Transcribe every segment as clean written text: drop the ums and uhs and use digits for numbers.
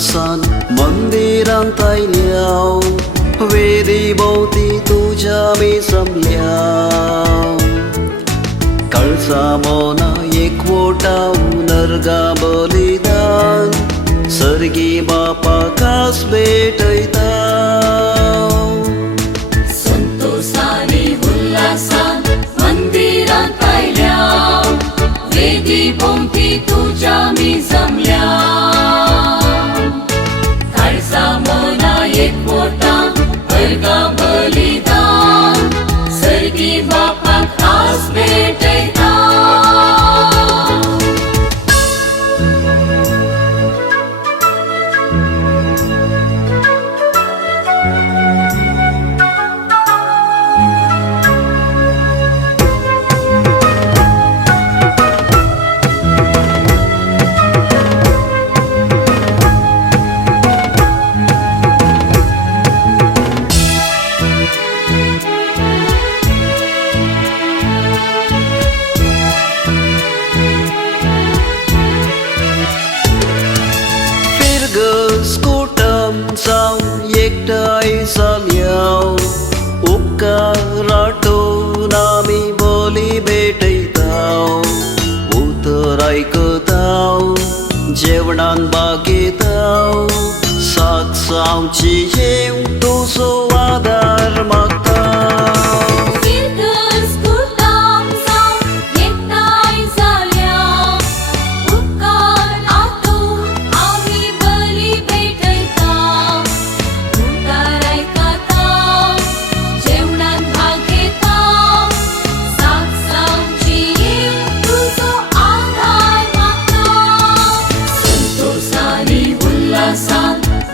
उल्हासान मंदिरांत आयल्या वेदी भोवती तुझ्या मी जमल्या कळसा मोना एकवटाव नरगा बलिदान सर्गी बापा कास भेटयता संतोषाने उल्हासान मंदिरात आयल्या वेदी भोवती तुझ्या मी जमल्या काळजा मोना एकवटा वर्गा बलिदान सर्गी बापाक आस भेटयता एकटाई जाल्या उपकाराटून आमी बोली भेटयताव उतर आयकताव जेवणान बागेताव साथ सावची येव तुजो आदार मागताव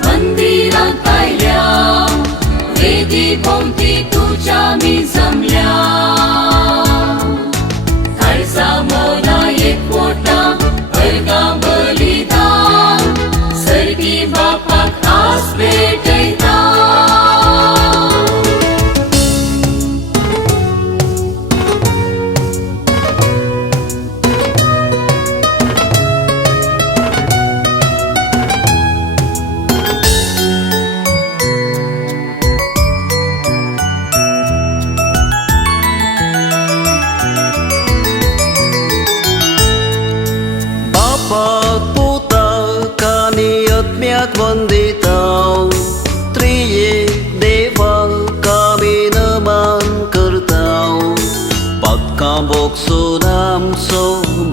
मंदिरात आयल्या वेदी भोवती तुझ्या मी जमल्या काळजा मोना एकवटा वर्गा बलिदान सर्गी बापाक आस भेटयता वंदिताव त्रियेक देवाक आमी नमन करताव पक्का बोगसून आमचो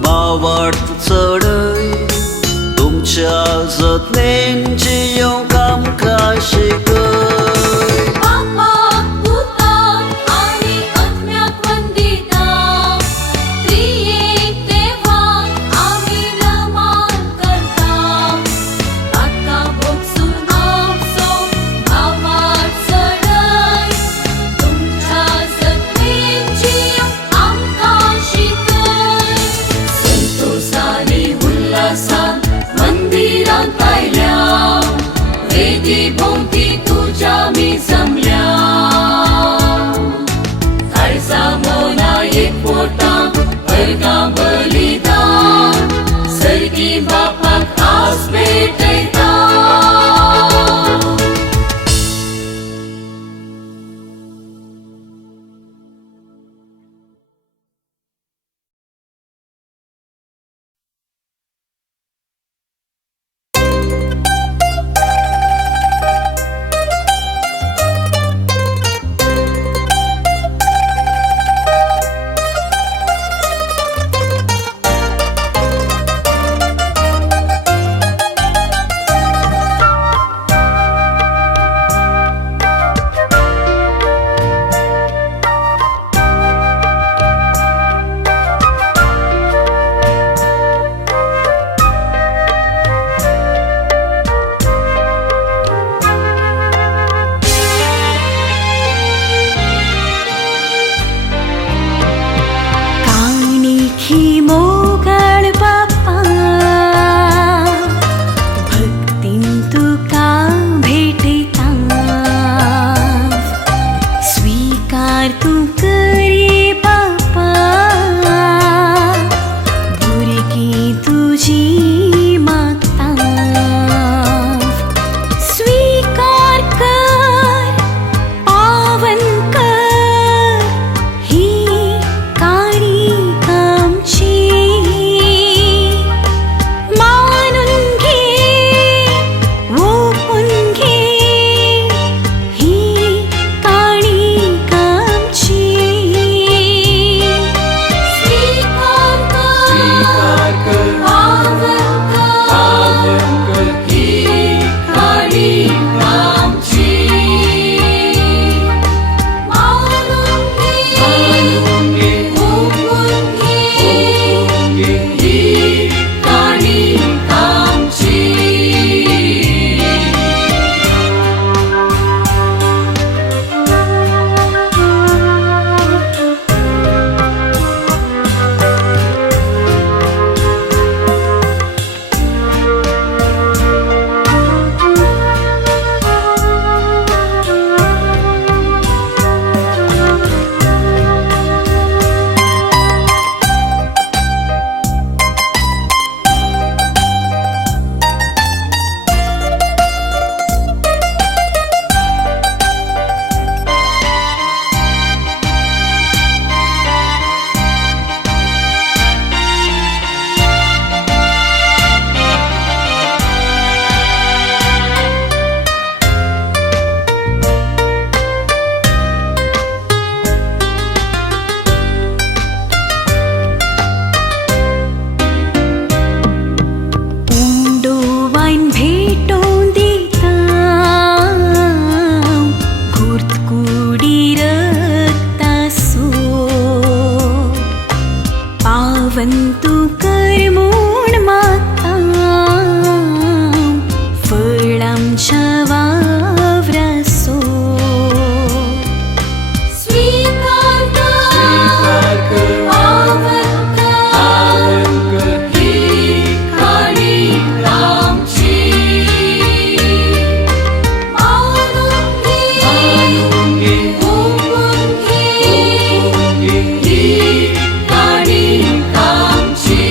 भावार्थ चढय तुमच्या जतनेन जियोंक आमकां शिकय मंदिरात आयल्या वेदी भोवती तुझ्या मी जमल्या काळजा मोना एकवटा वर्गा बलिदान सर्गी बापाक आस भेटयता वंतु करमूण माता फळांच्या वावरासो स्वीकार कर पावनकर ही काळिकांची मानून घे ओपून घे ही काळिकांची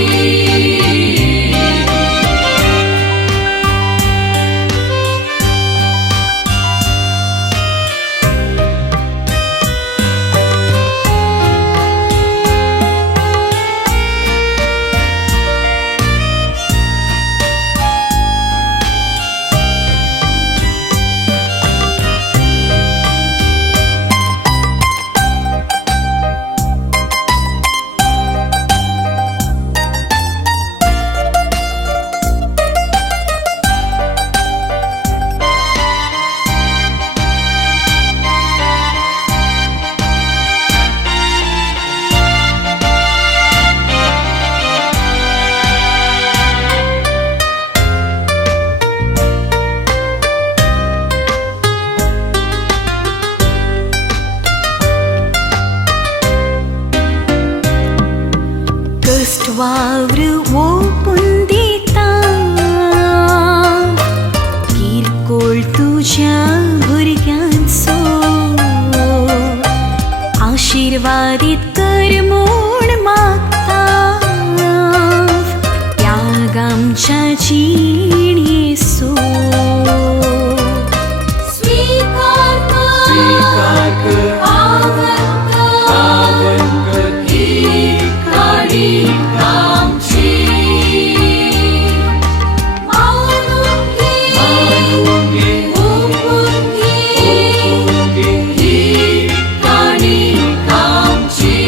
कष्ट वावर ओपून दिता किरकोळ तुझ्या भुरग्यांचो आशीर्वादीत करमूण मागता त्याग आमच्या जिणेचो स्वीकार कर पावनकर ही काळिकांची मानून घे ओपून घे ही काळिकांची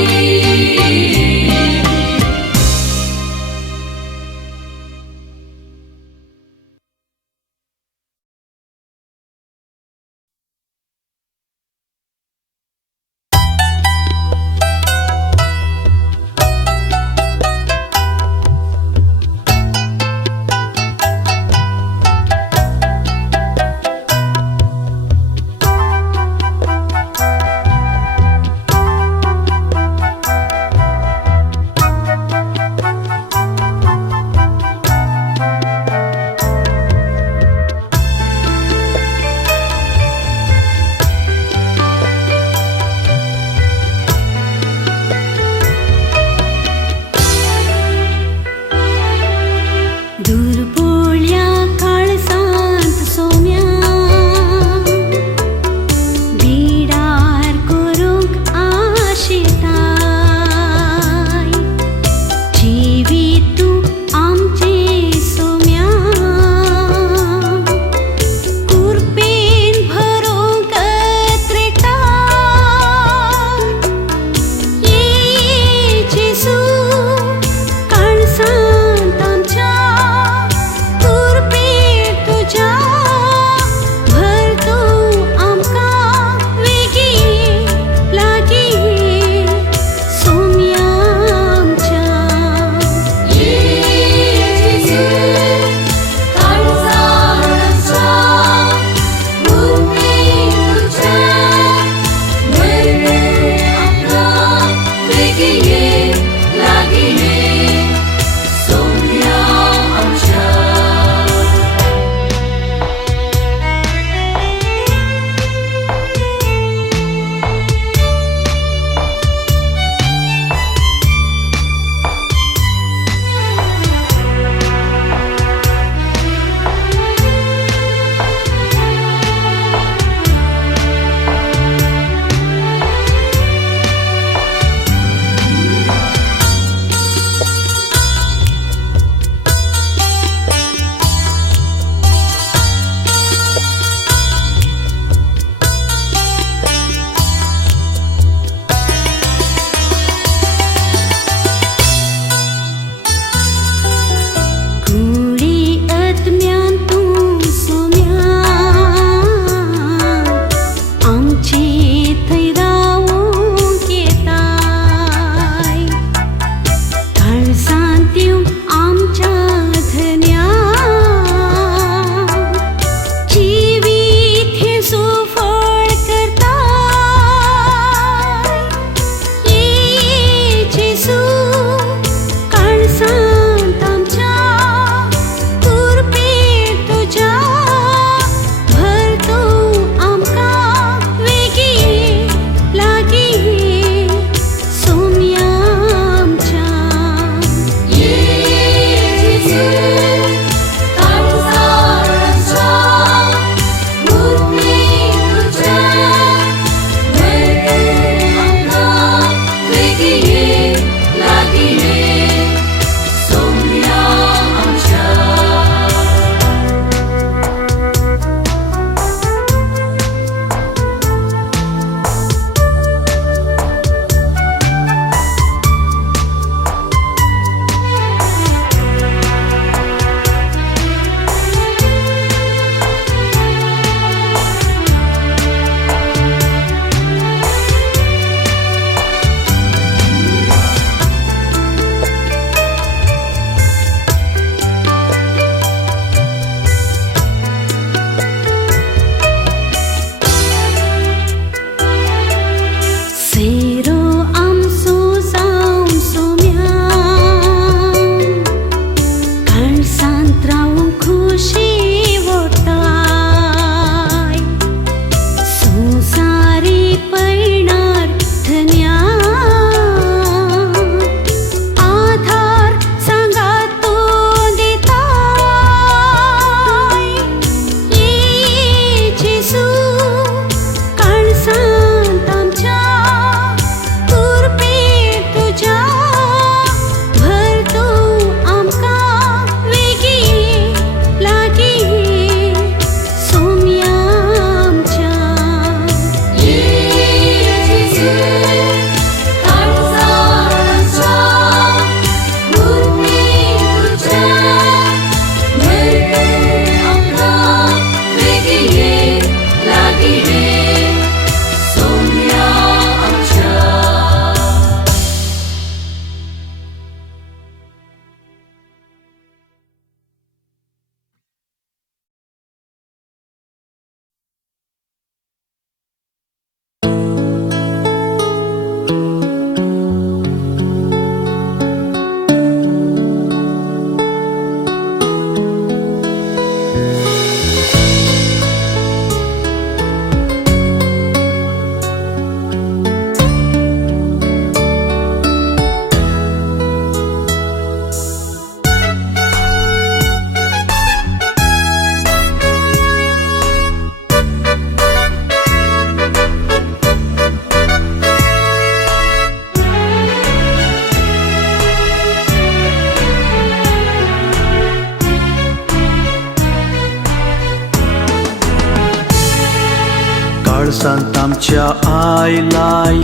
दासांत आमच्या आयलाय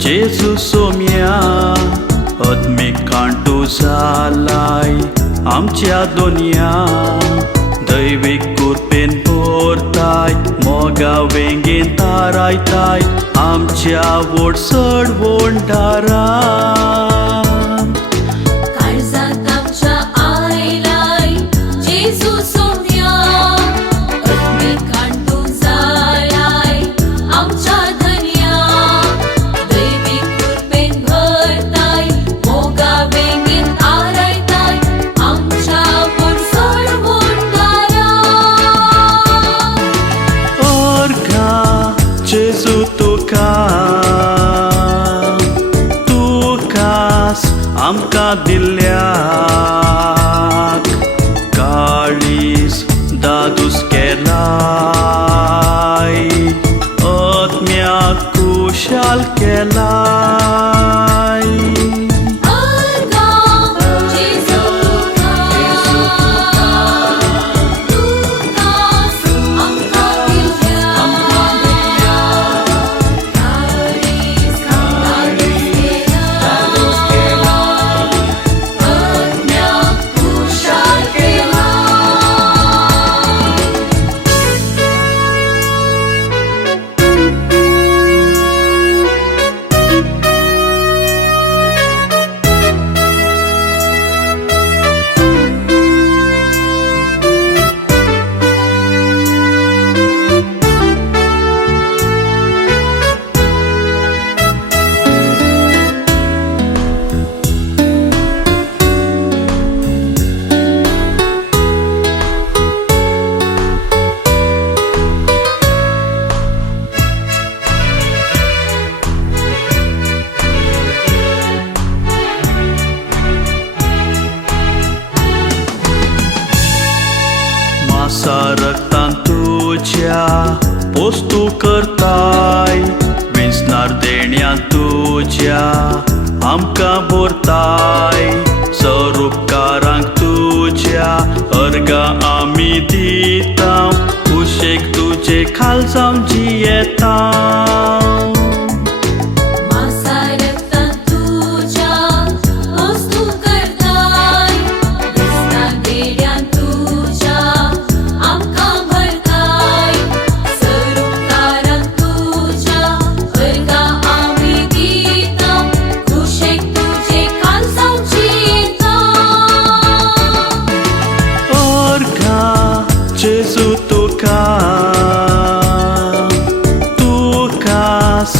जेजू सोम्या अदमेकांड तूं जालाय आमच्या दोनया दैवीक कृपेन भरताय मोगा वेंगेन तारायताय आमच्या व्हडसड वंडारान काळजांत आमच्या आयलाय जेजू सोम्या अदमेकांड तूं जालाय आमच्या धन्या दैवीक कृपेन भरताय मोगा वेंगेन तारायताय आमच्या व्हडसड वंडारान ओर्घा जेजू तुकास आमकां दिल्ल्याक काळीज दादूस केलाय आत्म्याक कुशाल केलाय अर्गा जेजू तुकास आमकां दिल्या काळीज दादूस केला आत्म्याक कुशाल केला मासा रक्तान तुज्या पोस्तू करताय वेंचणार देण्यान तुज्या आमकां भरताय सरूपकारांक तुज्या अर्गा आमी दितां कुशेक तुजे खालसावन जियेतां मासा रक्तान तुज्या वस्तू करताय वेंचणार देण्यान तुज्या आमकां भरताय सरूपकारांक तुज्या अर्गा आमी दितां कुशेक तुजे खालसावन जियेतां ओर्घा जेजू तुकास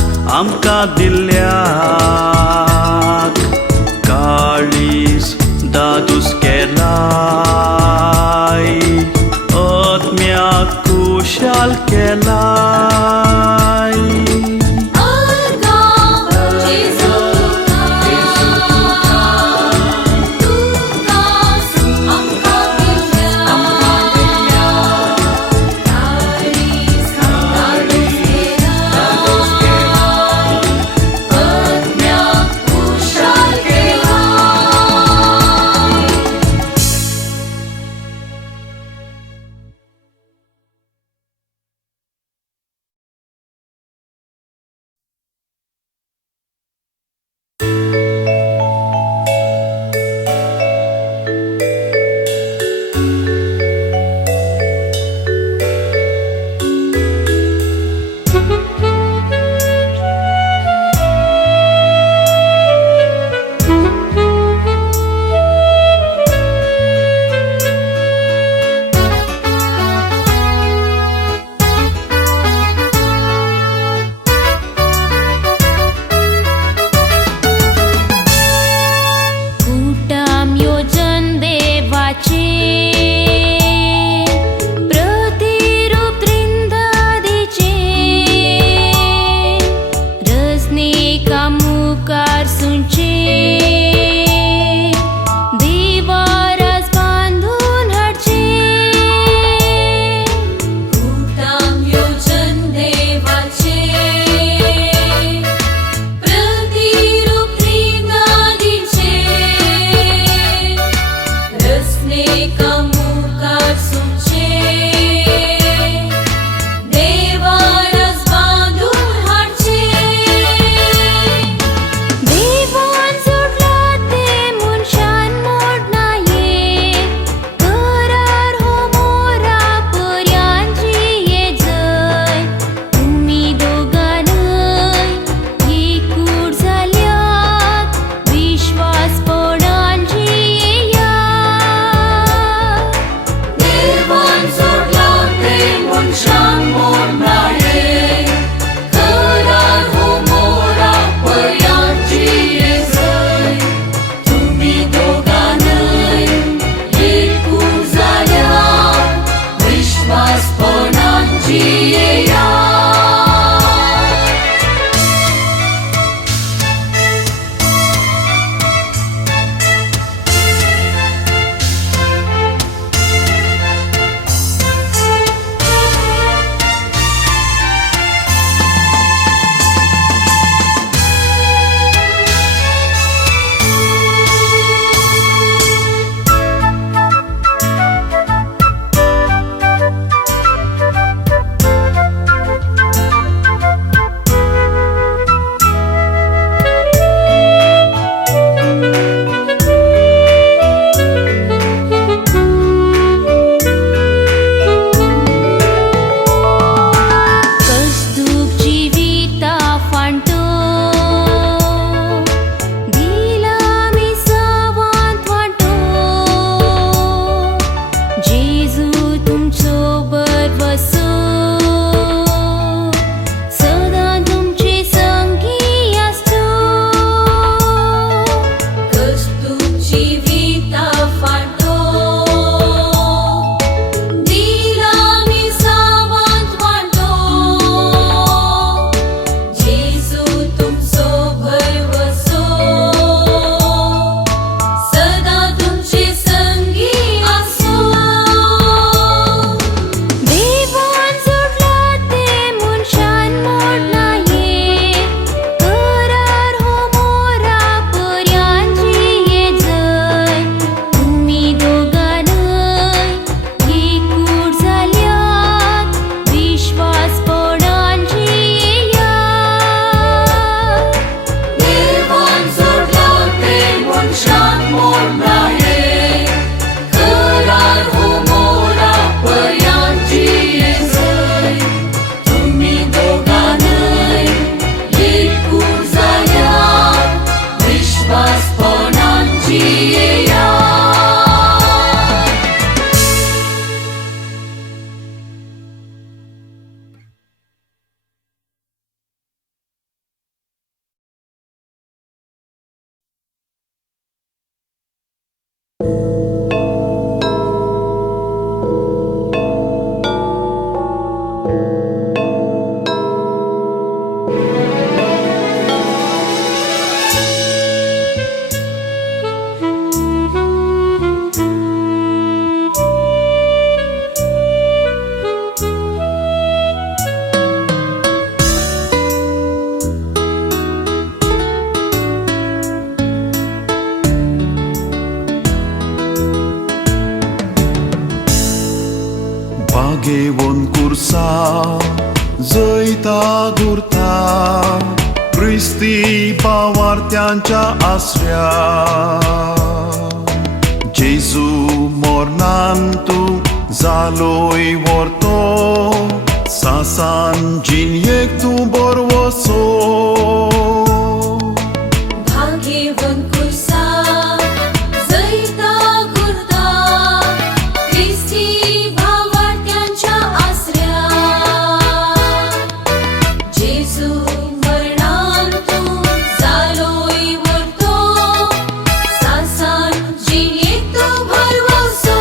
येया. बागेवन कुर्सा जैता घुरता क्रिस्ती पावार्थ्यांच्या आसऱ्या. जेजू मोर्नान तूं जालोय व्हरतो सासान जिनयेक तूं बरवसो. भाग्यवन कुर्सा जैता घुरता ख्रिस्ती भावार्थ्यांच्या आसऱ्या. जेजू मरणान तूं जालोय व्हरतो सासान जिणयेक तूं भरवसो.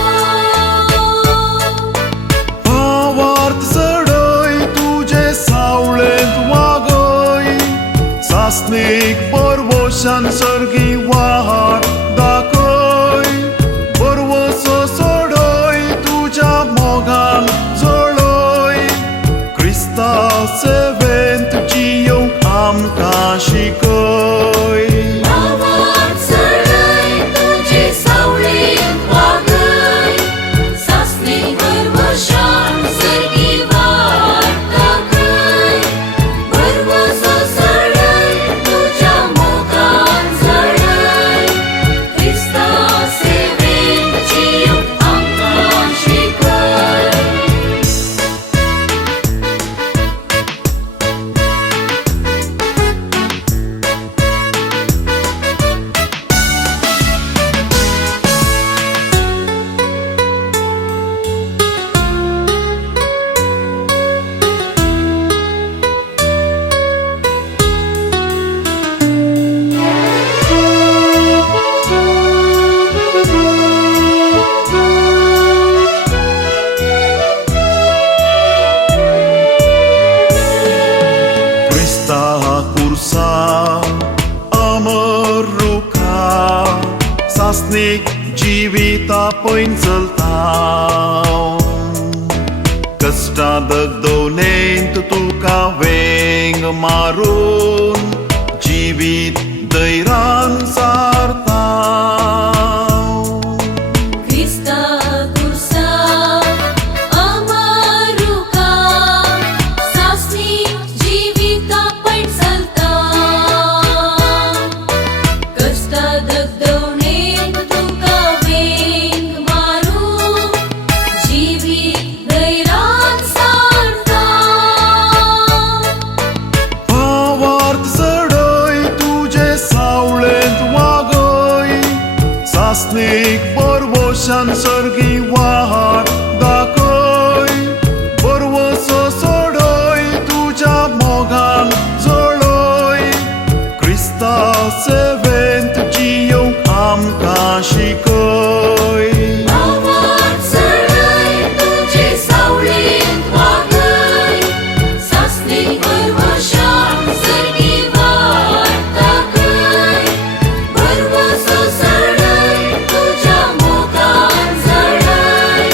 भावार्थ चढय तुजे सावळेंत वागय सासणेक बरवशान सर्गी वाट दाखय. बरवसो सोडय तुज्या मोगान जळय क्रिस्ता सेवेंत जियोंक आमकां शिकय. भावार्थ चढय तुजे सावळेंत वागय सासणेक बरवशान सर्गी वाट दाखय. बरवसो सोडय तुज्या मोगान जळय क्रिस्ता सेवेंत जियोंक आमकां शिकय. क्रिस्ता कुर्सा अमर रुखा सासणेक जिविता पयन चलता. कष्टा दगदवलेंत तुका वेंग मारून जिवीत दैरान सारता. क्रिस्ता कुर्सा अमरुका सासणेक जिविता पयन चलता. कष्टा दगदवणेंत तुका वेंग मारून जिवीत दैरान सारता. भावार्थ चढय तुजे सावळेंत वागय सासणेक बरवशान सर्गी वाट दाखय. बरवसो सोडय तुज्या मोगान जळय क्रिस्ता सेवेंत जियोंक आमकां शिकय. भावार्थ चढय तुजे सावळेंत वागय सासणेक बरवशान सर्गी वाट दाखय. बरवसो सोडय तुज्या मोगान जळय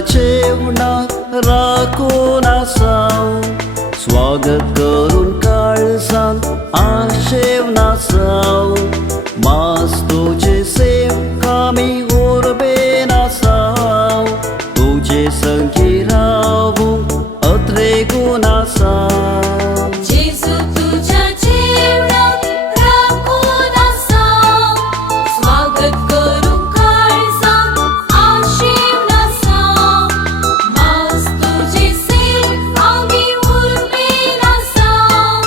जेवणात राखून असाव, स्वागत करून काळजान आशेवन असाव. मास तुझे सेवक आमी उर्बेन असाव, तुझे संगी रावूंक अत्रेगून असाव. जेजू तुझ्या जेवणात राखून असाव, स्वागत करूंक काळजान आशेवन असाव. मास तुझे सेवक आमी उर्बेन असाव,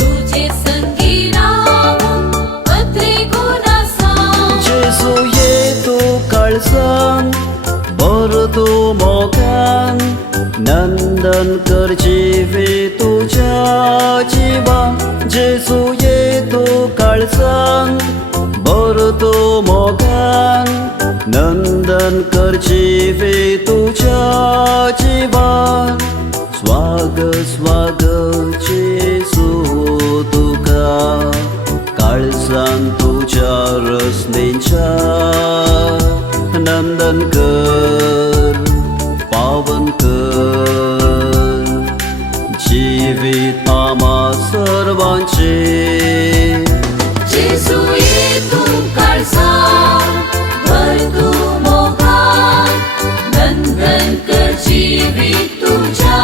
तुझे संगी रावूंक अत्रेगून असाव. जेजू येतो काळजान भरतो मोगान, नंदन कर जिवे तुझ्या जिवान. जेजू येतो काळजान भरतो मोगान, नंदन कर जिवे तुझ्या जिवान. स्वागत स्वागत जेजू तुका काळजान तुझ्या रसनेच्या. नंदन कर पावन कर जीवित आम्हा सर्वांचे. जेजू येतो काळजान भरतो मोगान, नंदन कर जिवीत तुझ्या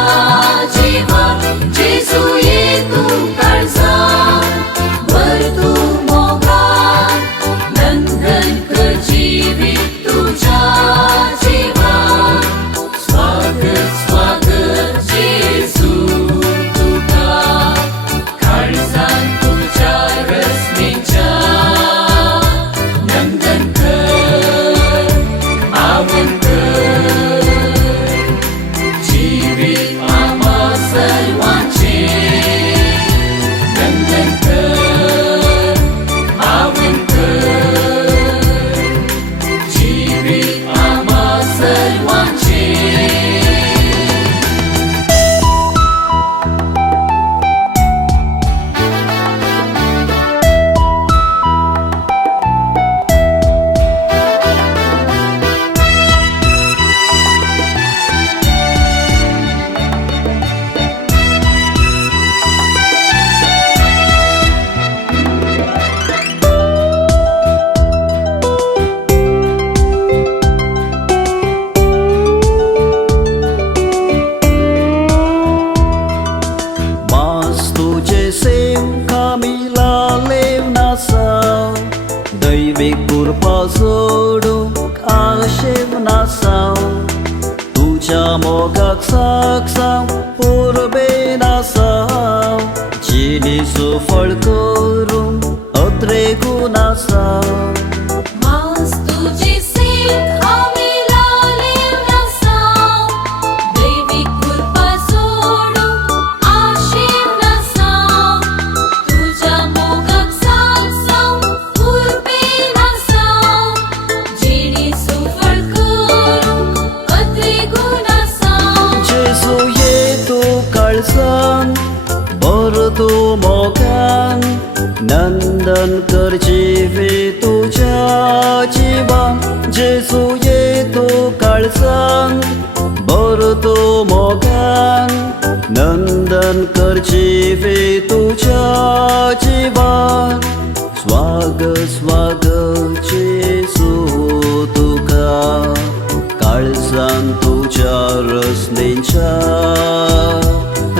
जिवान. जेजू येतो काळजान भरतो मोगान, नंदन कर जिवीत तुझ्या जिवान. स्वागत स्वागत जेजू तुका काळजान तुझ्या रसनेच्या. नंदन कर पावन कर जीवित आम्हा सर्वांचे. नंदन कर पावन कर जीवित आम्हा सर्वांचे. मास तुझे सेवक आमी लालेवन असाव, दैवीक कृपा सोडूंक आशेवन असाव. तुझ्या मोगाक साक्षांक उर्बेन असाव, जिणेचो फळ करूंक अत्रेगून असाव. मास तुझे सेवक आमी लालेवन असाव, दैवीक कृपा सोडूंक आशेवन असाव. तुझ्या मोगाक साक्षांक उर्बेन असाव, जिणेचो फळ करूंक अत्रेगून असाव. जेजू येतो काळजान भरतो मोगान, नंदन कर जिवे तुझ्या जिवान. जेजू येतो काळजान भरतो मोगान, नंदन कर जिवे तुझ्या जिवान. स्वागत स्वागत जेजू तुका काळजान तुझ्या रसनेच्या.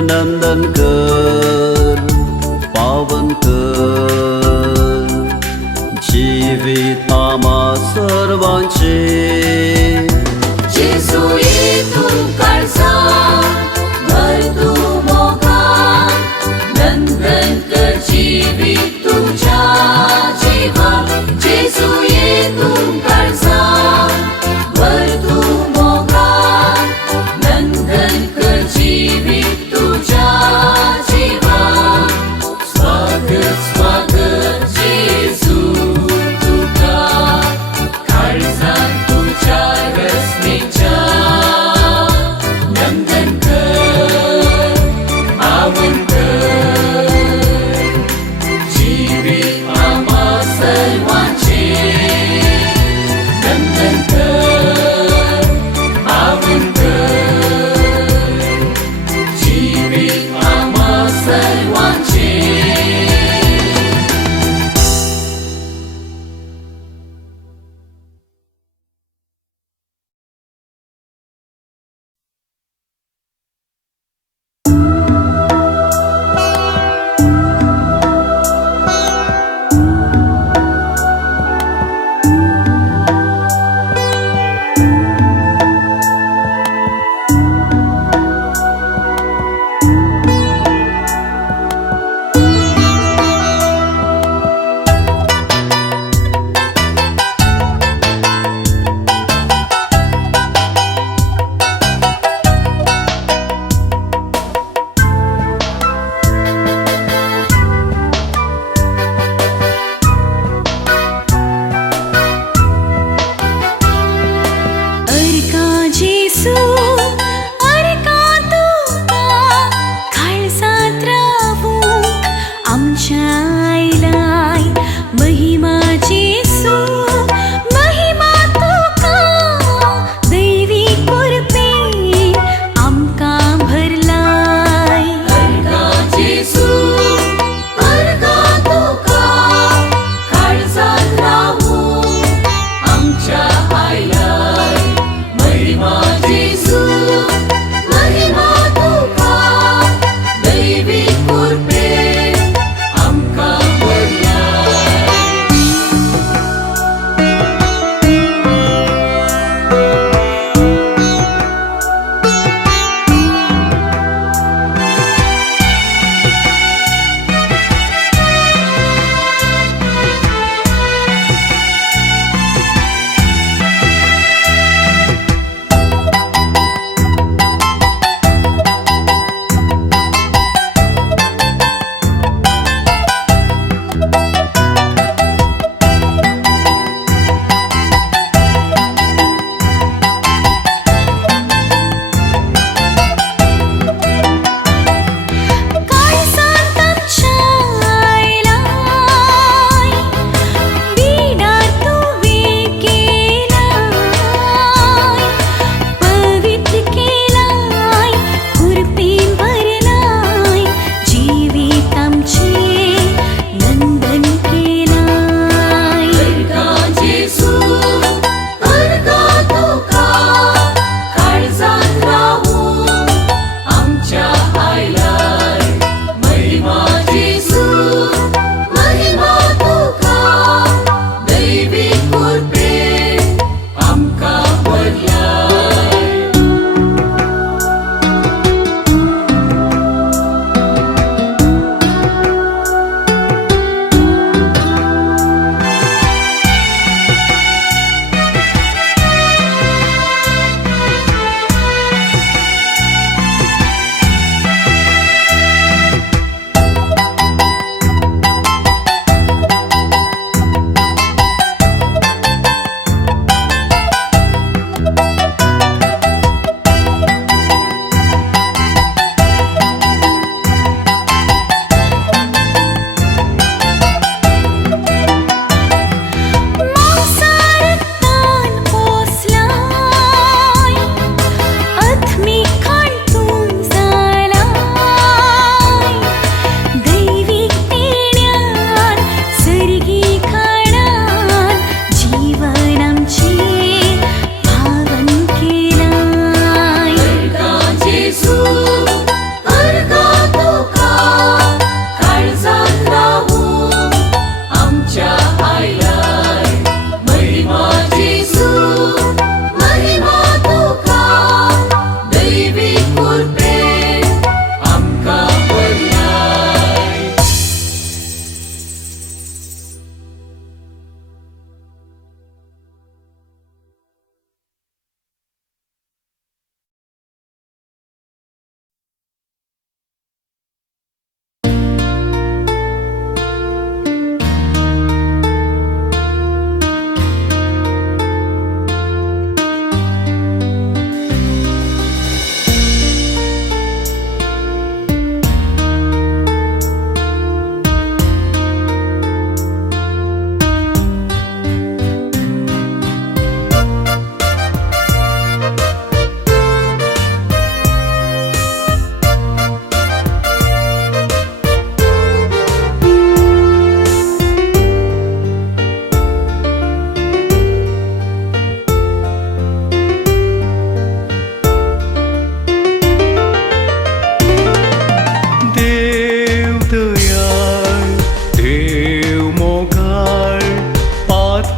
नंदन कर पावन कर जीवित आम्हा सर्वांचे. जेजू येतो काळजान भरतो मोगान, नंदन कर जिवीत तुझ्या जिवान. जेजू येतो काळजान भरतो मोगान, नंदन कर जिवीत तुझ्या जिवान. स्वागत स्वागत जेजू तुका काळजान तुझ्या रसनेच्या. नंदन कर पावन कर जीवित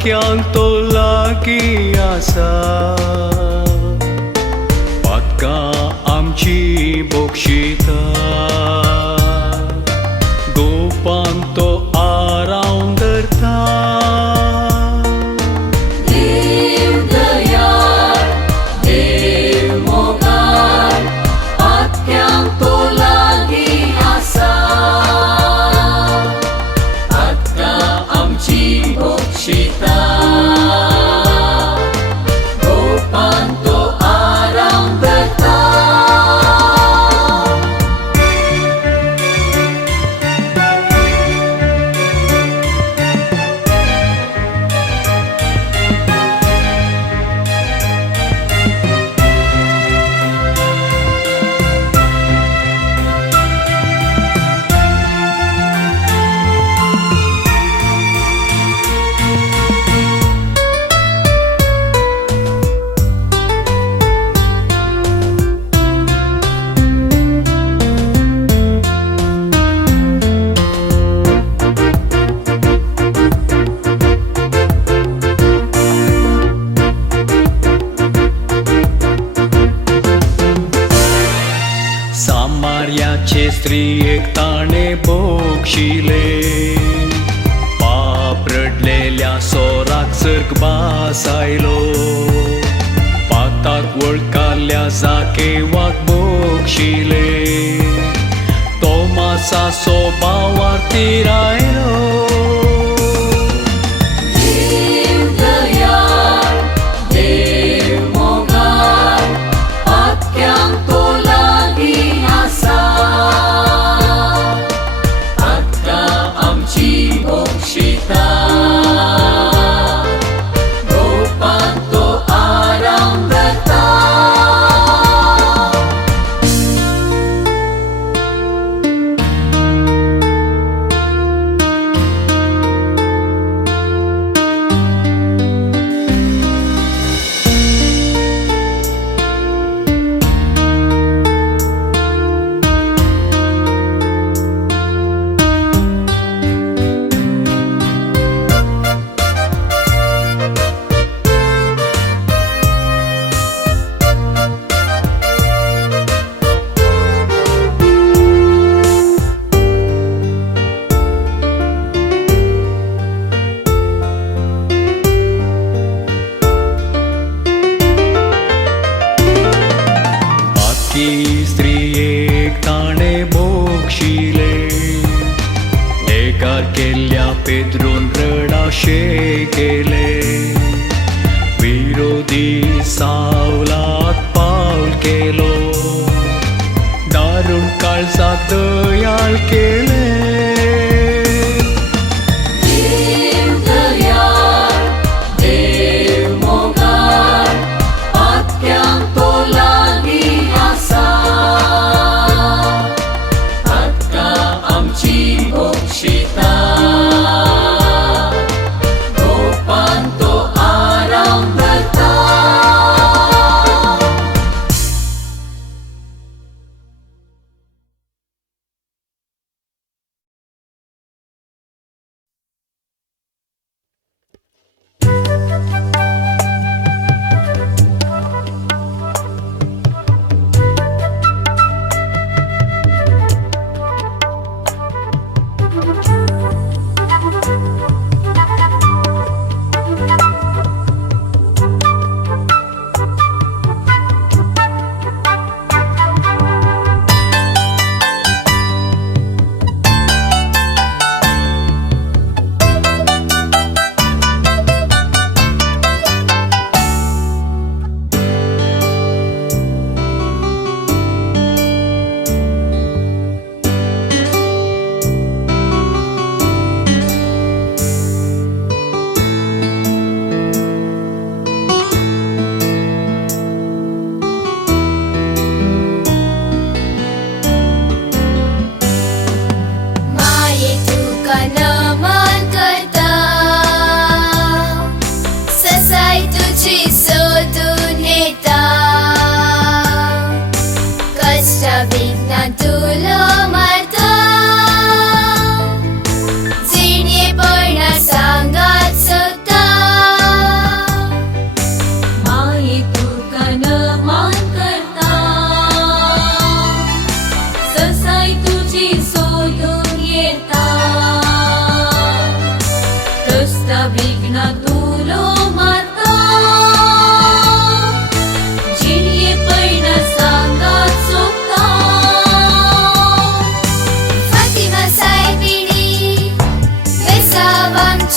पातक्यांक तो लागीं आसा पातकां आमची बोक्षिता गोपान तो आराम धरता देव दयाळ देव मोगाळ पातक्यांक तो लागीं आसा पातकां आमची बोक्षिता गोपान तो आराम धरता सामार्याचे स्त्रियेक ताणे बोक्षिले पाप रडलेल्या सोराक सर्ग बास आयलो पाताक वळखाल्ल्या जाकेवाक बोक्षिले तोमासा सोबावार्थी रायलो देव दयाळ देव मोगाळ पातक्यांक तो लागीं आसा पातकां आमची बोक्षिता गोपान तो आराम धरता बाकी स्त्रियेक ताणे बोक्षिले एकार केल्ल्या पेद्रून रडाशे केले विरोधी सावलाक पावल केलो दारुण काळजाक दयाळ केले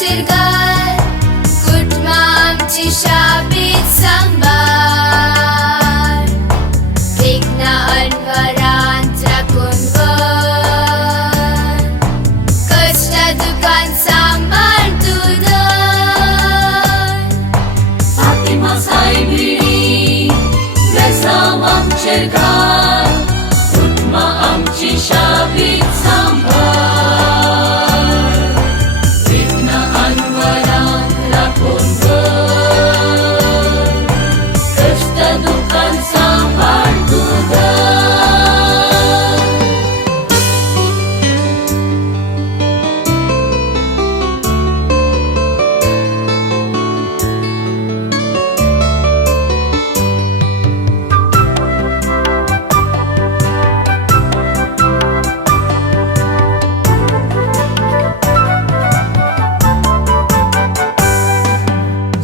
शिरगार कुटुंबा आमची शाबीत सांबार विघ्न अडवरांत राखून वर कष्ट दुःखांत सांबाळ तू धर फातिमा सायबिणी बेसांव आमचेर घाल कुटुंबा आमची शाबीत सांबाळ विघ्न अनवरांत राखून दवर कष्ट दुःखांत सांबाळ तू धर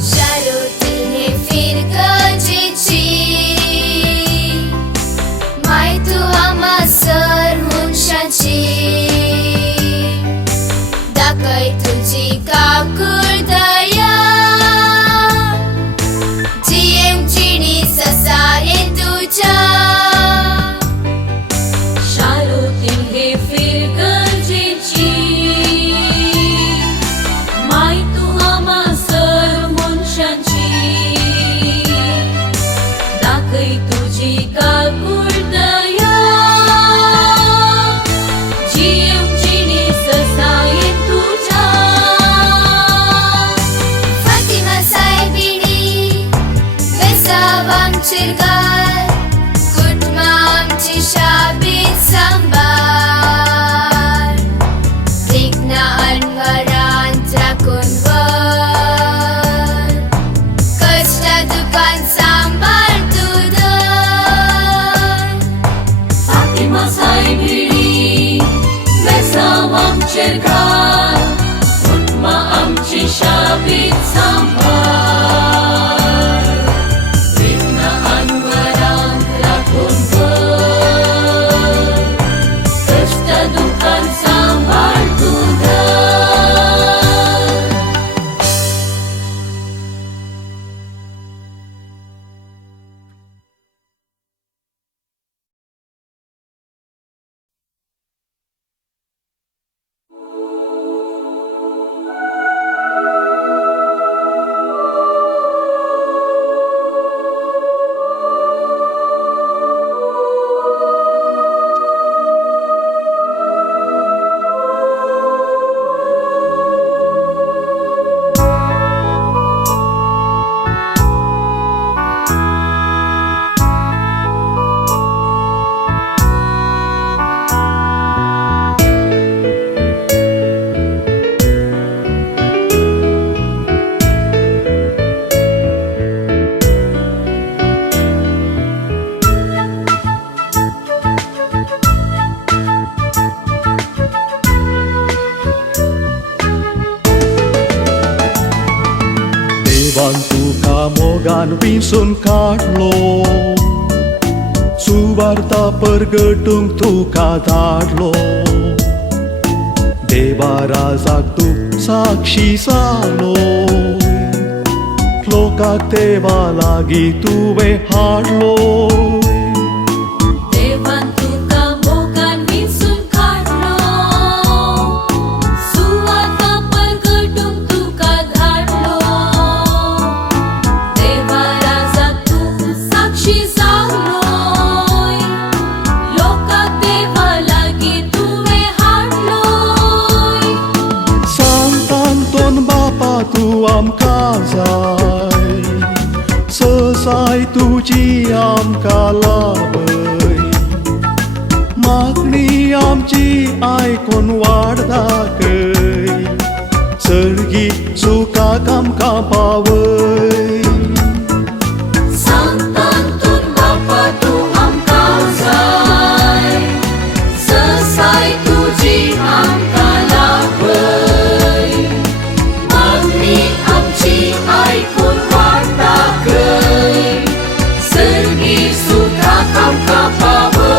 शारोतीने फिरगजेची माय तू हांगासर मनशाची दाखय तुजी काकूळ दया जियेम जिणी ससाये तुझ्या शारोतीन हे फिरगजेची माय तू हांगासर मनशांची दाखय तुजी काकूळ दया जियेम जिणी ससायेन तुझ्या फातिमा सायबिणी बेसांव आमचेर घाल कुटुंबा आमची शाबीत सांबार विघ्न अडवरांत राखून वर कष्ट दुःखांत सांबाळ तू धर फातिमा सायबिणी बेसांव आमचेर घाल कुटुंबा आमची शाबीत सांबाळ विघ्न अनवरांत राखून वर कष्ट दुःखांत सांबाळ तू धर देवान तुका मोगान विंसून काडलो सुवार्ता परगटूंक तुका धाडलो देवा राजाक तू साक्षी जालो लोकाक देवा लागीं तुवें हाडलो देवान तुका मोगान विंसून काडलो सुवार्ता परगटूंक तुका धाडलो देवा राजाक तू साक्षी जालोय लोकाक देवा लागीं तुवें हाडलोय सांतांतोन बापा तू आमकां जाय ससाय तुजी आमकां लाभय मागणी आमची आयकून वाड दाखय सर्गी सुखाक आमकां पावय सांतांतून बापा तू आमकां जाय ससाय तुजी आमकां लाभय मागणी आमची आयकून वाट दाखय सर्गी सुखाक आमकां पावय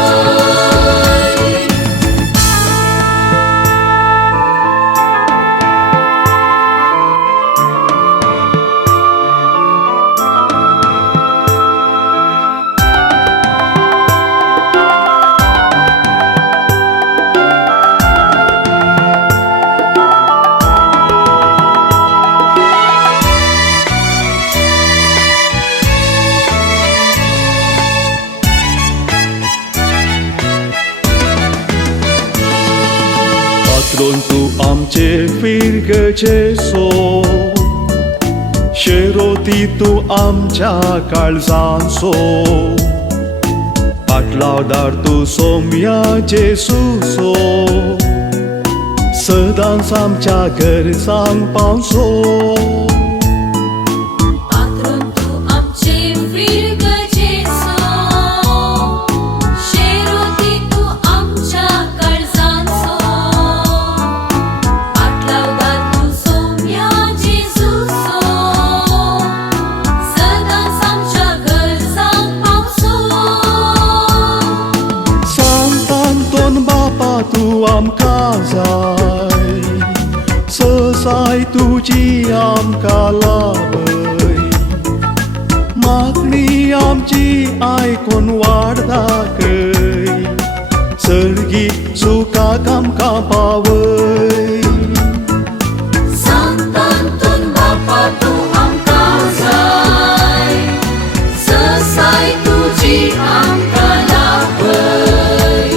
तू आमचे फिरगचेसो शेरोती तू आमच्या काळजांचो पाटलावदार तू सोम्या जेसूसो सदांच आमच्या गरजांक पावसो पात्रोन तू आमचे विरगचेसो शेरोती तू आमच्या काळजांचो पाटलावदार तू सोम्या जेसूसो सदांच आमच्या गरजांक पावसो सांतांतोन बापा तू आमकां जाय ससाय तुजी आमकां लाभय मागणी आमची आयकून वाड दाखय सर्गी सुखाक आमकां पावय सांतांतोन बापा तू आमकां जाय ससाय तुजी आमकां लाभय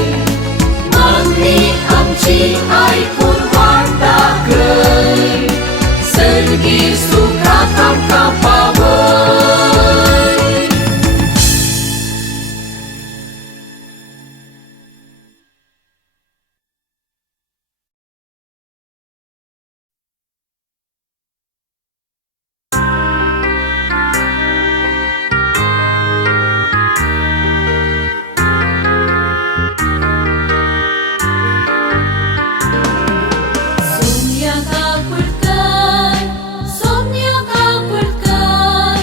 मागणी आमची आयकून वाट दाखय सर्गी सुखाक आमकां पावय सोम्या काकुळकर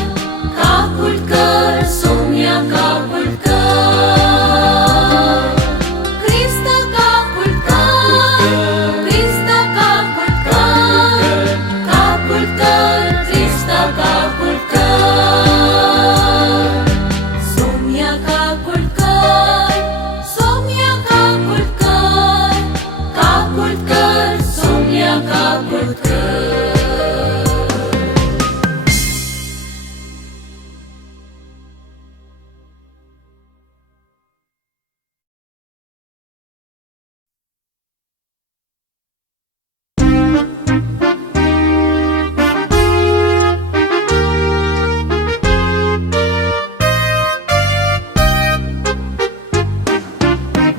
काकुळकर सोम्या काकुळकर क्रिस्त काकुळकर क्रिस्त काकुळकर काकुळकर क्रिस्त काकुळकर सोम्या काकुळकर काकुळकर सोम्या काकुळकर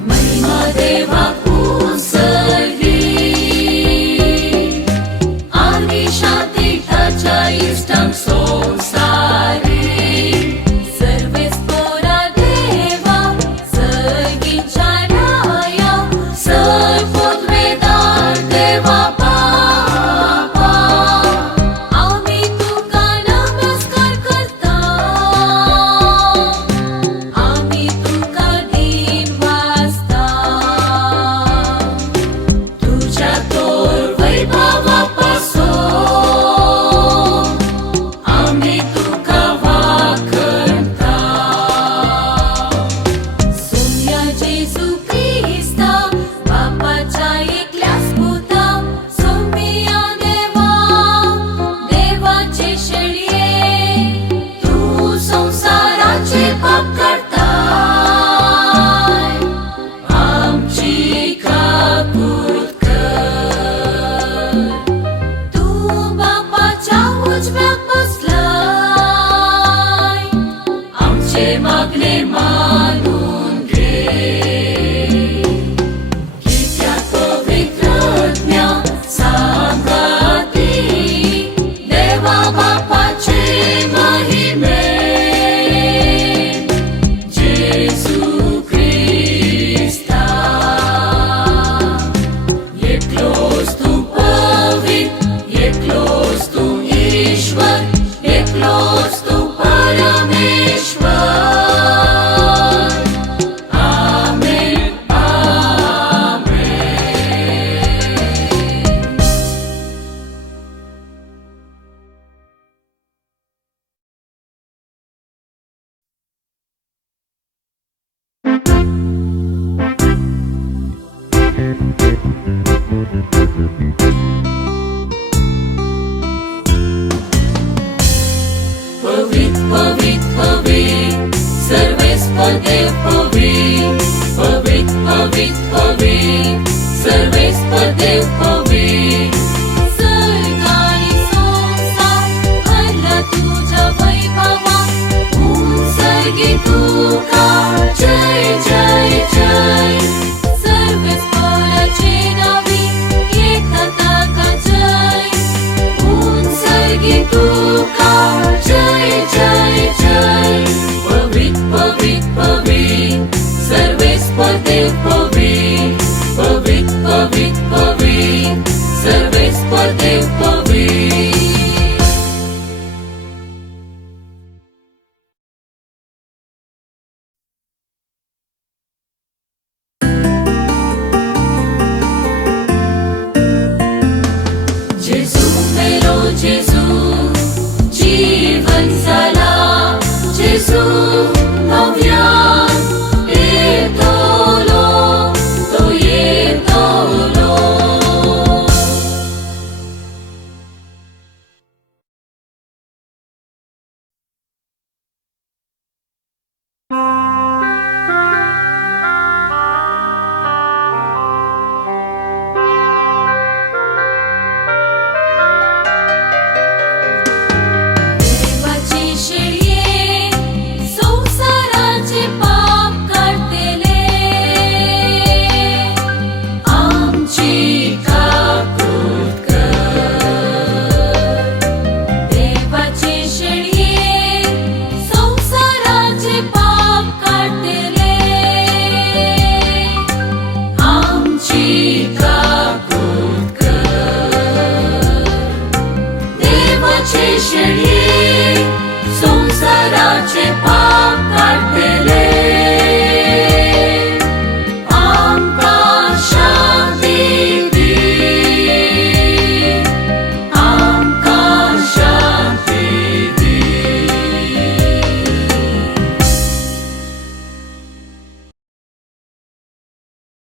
महिमा देवा उसळली आणि शांती ताच्या इष्टांक संसारी सर्वेच पोरा देवा सर्गींच्या राया सर्वोत वेदार देवा बापा आम्ही तुका नमस्कार करता आम्ही तुका दिन वाजता तुझ्या तोर वैभवापासून आम्ही तुका वाखणता सोम्या जेसू क्रिस्ता बापाच्या एकल्याच पुता सोम्या देवा देवाचे शेळये तू संसाराचे पाप करताय आमची काकुळकर तू बापाच्या उजव्याक बसलाय आमचे मागणे मानून घे कित्याक पवित्रज्ञा सांगाती देवा बापाचे महिमे जेसू क्रिस्ता एकलोच तू पवित्र एकलोच तू ईश्वर एकलोच तू परमेश्वर आमेन आमेन पवित्र पवित्र पवित्र सर्वेस्पर देव पवित्र पवित्र पवित्र पवित्र सर्वेस्पर देव पवित्र वेस पर देव पवित्र